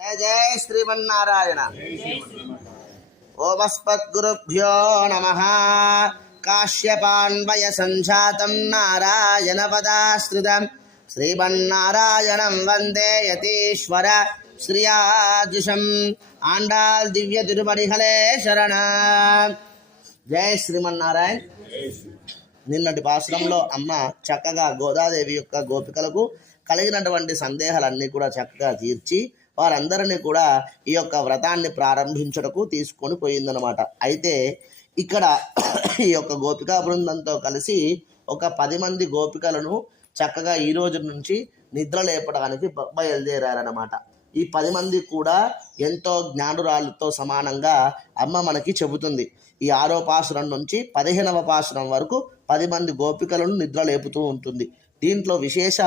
జయ జయ శ్రీమన్నారాయణ. ఓమస్మద్గురుభ్యో నమ. కాశ్యపాన్వయ సంజాతం నారాయణ పదాశ్రితం శ్రీమన్నారాయణం వందే యతీశ్వర శ్రియాజుషం. ఆండాల్ దివ్య తిరుమణిహలే శరణ. జయ శ్రీమన్నారాయణ. నిన్నటి పాశ్రంలో అమ్మ చక్కగా గోదాదేవి యొక్క గోపికలకు కలిగినటువంటి సందేహాలన్నీ కూడా చక్కగా తీర్చి వారందరినీ కూడా ఈ యొక్క వ్రతాన్ని ప్రారంభించుటకు తీసుకొని పోయిందనమాట అయితే ఇక్కడ ఈ యొక్క గోపికా బృందంతో కలిసి ఒక పది మంది గోపికలను చక్కగా ఈ రోజు నుంచి నిద్ర లేపడానికి బయలుదేరారనమాట ఈ పది మంది కూడా ఎంతో జ్ఞానురాలతో సమానంగా అమ్మ మనకి చెబుతుంది. ఈ ఆరో పాసురం నుంచి పదిహేనవ పాసురం వరకు పది మంది గోపికలను నిద్ర లేపుతూ ఉంటుంది. దీంట్లో విశేష